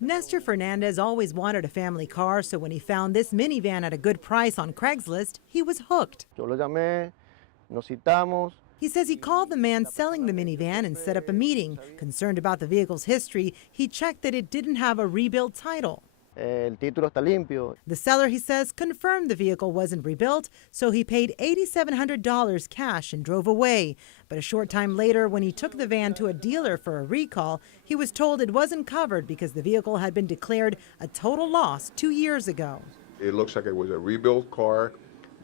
Nestor Fernandez always wanted a family car, so when he found this minivan at a good price on Craigslist, he was hooked. He says he called the man selling the minivan and set up a meeting. Concerned about the vehicle's history, he checked that it didn't have a rebuilt title. The seller, he says, confirmed the vehicle wasn't rebuilt, so he paid $8,700 cash and drove away. But a short time later, when he took the van to a dealer for a recall, he was told it wasn't covered because the vehicle had been declared a total loss 2 years ago. It looks like it was a rebuilt car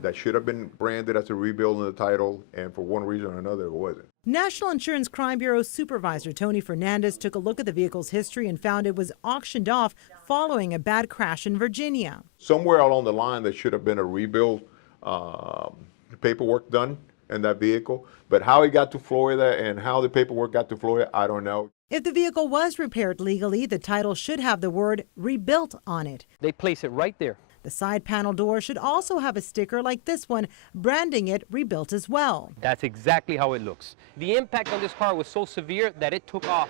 that should have been branded as a rebuild in the title, and for one reason or another, it wasn't. National Insurance Crime Bureau Supervisor Tony Fernandez took a look at the vehicle's history and found it was auctioned off following a bad crash in Virginia. Somewhere along the line, there should have been a rebuild paperwork done in that vehicle, but how it got to Florida and how the paperwork got to Florida, I don't know. If the vehicle was repaired legally, the title should have the word rebuilt on it. They place it right there. The side panel door should also have a sticker like this one, branding it rebuilt as well. That's exactly how it looks. The impact on this car was so severe that it took off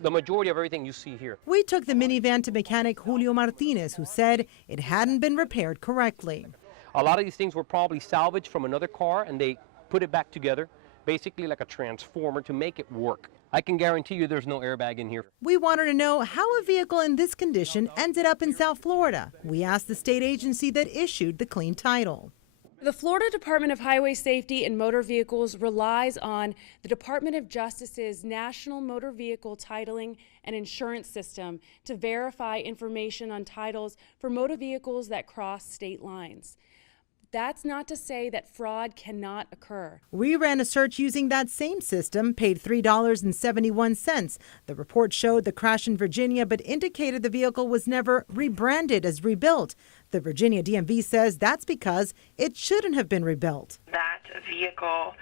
the majority of everything you see here. We took the minivan to mechanic Julio Martinez, who said it hadn't been repaired correctly. A lot of these things were probably salvaged from another car, and they put it back together, basically like a transformer, to make it work. I can guarantee you there's no airbag in here. We wanted to know how a vehicle in this condition ended up in South Florida. We asked the state agency that issued the clean title. The Florida Department of Highway Safety and Motor Vehicles relies on the Department of Justice's National Motor Vehicle Titling and Insurance System to verify information on titles for motor vehicles that cross state lines. That's not to say that fraud cannot occur. We ran a search using that same system, paid $3.71. The report showed the crash in Virginia, but indicated the vehicle was never rebranded as rebuilt. The Virginia DMV says that's because it shouldn't have been rebuilt. That vehicle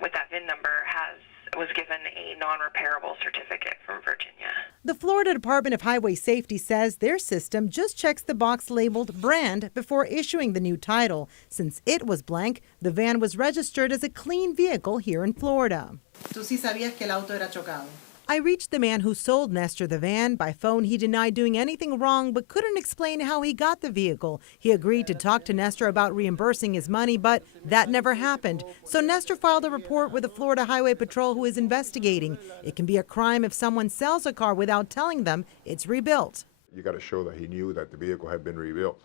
with that VIN number was given a non-repairable certificate from Virginia. The Florida Department of Highway Safety says their system just checks the box labeled brand before issuing the new title. Since it was blank, the van was registered as a clean vehicle here in Florida. ¿Tú sí sabías que el auto era chocado? I reached the man who sold Nestor the van. By phone, he denied doing anything wrong, but couldn't explain how he got the vehicle. He agreed to talk to Nestor about reimbursing his money, but that never happened. So Nestor filed a report with the Florida Highway Patrol, who is investigating. It can be a crime if someone sells a car without telling them it's rebuilt. You got to show that he knew that the vehicle had been rebuilt.